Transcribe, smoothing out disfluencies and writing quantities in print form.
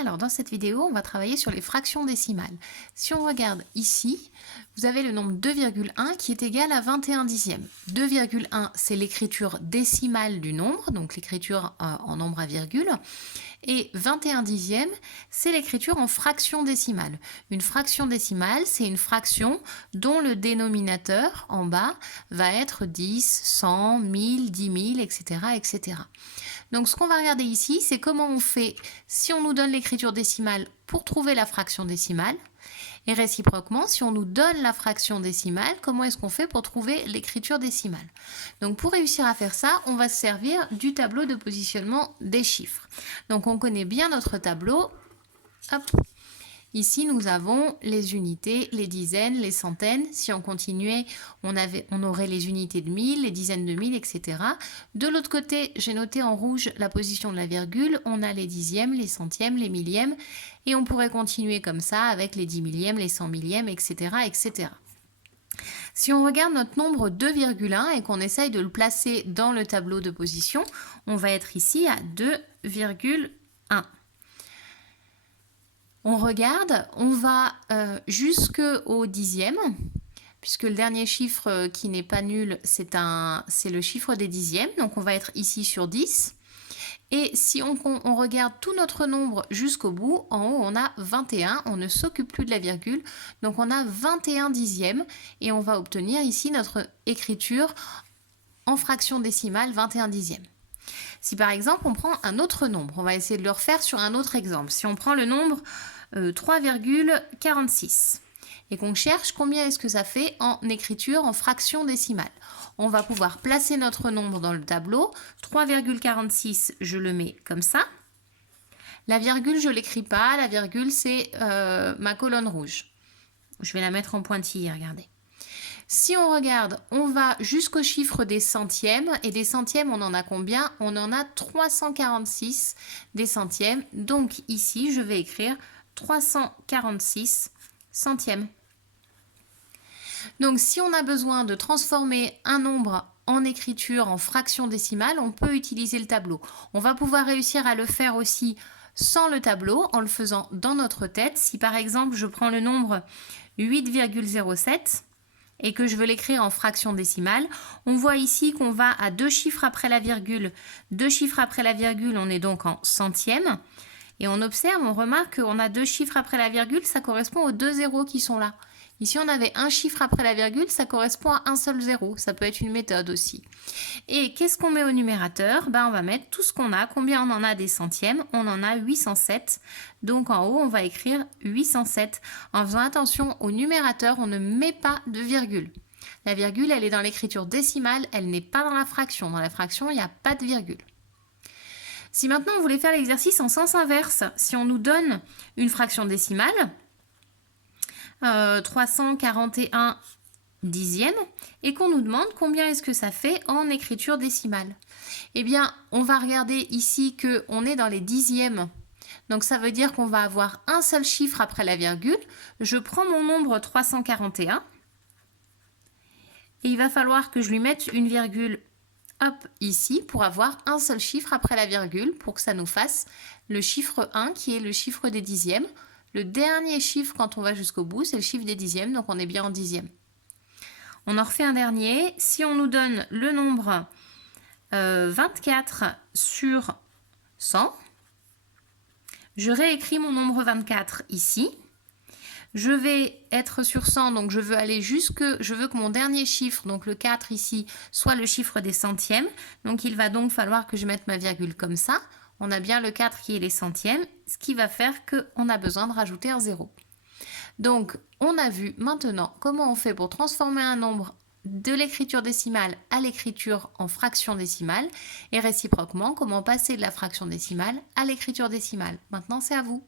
Alors, dans cette vidéo, on va travailler sur les fractions décimales. Si on regarde ici, vous avez le nombre 2,1 qui est égal à 21 dixièmes. 2,1, c'est l'écriture décimale du nombre, donc l'écriture en nombre à virgule. Et 21 dixièmes, c'est l'écriture en fraction décimale. Une fraction décimale, c'est une fraction dont le dénominateur en bas va être 10, 100, 1000, 10 000, etc., etc. Donc ce qu'on va regarder ici, c'est comment on fait si on nous donne l'écriture décimale pour trouver la fraction décimale. Et réciproquement, si on nous donne la fraction décimale, comment est-ce qu'on fait pour trouver l'écriture décimale? Donc pour réussir à faire ça, on va se servir du tableau de positionnement des chiffres. Donc on connaît bien notre tableau. Hop. Ici, nous avons les unités, les dizaines, les centaines. Si on continuait, on aurait les unités de 1000, les dizaines de 1000, etc. De l'autre côté, j'ai noté en rouge la position de la virgule. On a les dixièmes, les centièmes, les millièmes. Et on pourrait continuer comme ça avec les 10 millièmes, les 100 millièmes, etc., etc. Si on regarde notre nombre 2,1 et qu'on essaye de le placer dans le tableau de position, on va être ici à 2,1. On regarde, on va jusqu'au dixième, puisque le dernier chiffre qui n'est pas nul, c'est le chiffre des dixièmes. Donc on va être ici sur 10. Et si on regarde tout notre nombre jusqu'au bout, en haut on a 21, on ne s'occupe plus de la virgule, donc on a 21 dixièmes et on va obtenir ici notre écriture en fraction décimale 21 dixièmes. Si par exemple on prend un autre nombre, on va essayer de le refaire sur un autre exemple. Si on prend le nombre 3,46 et qu'on cherche combien est-ce que ça fait en écriture en fraction décimale, on va pouvoir placer notre nombre dans le tableau. 3,46, je le mets comme ça. La virgule, je ne l'écris pas. La virgule, c'est ma colonne rouge. Je vais la mettre en pointillé, regardez. Si on regarde, on va jusqu'au chiffre des centièmes. Et des centièmes, on en a combien? On en a 346 des centièmes. Donc ici, je vais écrire 346 centièmes. Donc si on a besoin de transformer un nombre en écriture en fraction décimale, on peut utiliser le tableau. On va pouvoir réussir à le faire aussi sans le tableau, en le faisant dans notre tête. Si par exemple je prends le nombre 8,07 et que je veux l'écrire en fraction décimale, on voit ici qu'on va à deux chiffres après la virgule. Deux chiffres après la virgule, on est donc en centièmes. Et on observe, on remarque qu'on a deux chiffres après la virgule, ça correspond aux deux zéros qui sont là. Ici, on avait un chiffre après la virgule, ça correspond à un seul zéro. Ça peut être une méthode aussi. Et qu'est-ce qu'on met au numérateur? On va mettre tout ce qu'on a. Combien on en a des centièmes? On en a 807. Donc en haut, on va écrire 807. En faisant attention au numérateur, on ne met pas de virgule. La virgule, elle est dans l'écriture décimale, elle n'est pas dans la fraction. Dans la fraction, il n'y a pas de virgule. Si maintenant on voulait faire l'exercice en sens inverse, si on nous donne une fraction décimale, 341 dixièmes, et qu'on nous demande combien est-ce que ça fait en écriture décimale. Eh bien, on va regarder ici qu'on est dans les dixièmes. Donc ça veut dire qu'on va avoir un seul chiffre après la virgule. Je prends mon nombre 341 et il va falloir que je lui mette une virgule ici pour avoir un seul chiffre après la virgule pour que ça nous fasse le chiffre 1 qui est le chiffre des dixièmes. Le dernier chiffre quand on va jusqu'au bout, c'est le chiffre des dixièmes, donc on est bien en dixièmes. On en refait un dernier. Si on nous donne le nombre 24 sur 100, je réécris mon nombre 24 ici. Je vais être sur 100, donc je veux que mon dernier chiffre, donc le 4 ici, soit le chiffre des centièmes. Donc il va donc falloir que je mette ma virgule comme ça. On a bien le 4 qui est les centièmes, ce qui va faire qu'on a besoin de rajouter un 0. Donc on a vu maintenant comment on fait pour transformer un nombre de l'écriture décimale à l'écriture en fraction décimale et réciproquement comment passer de la fraction décimale à l'écriture décimale. Maintenant c'est à vous.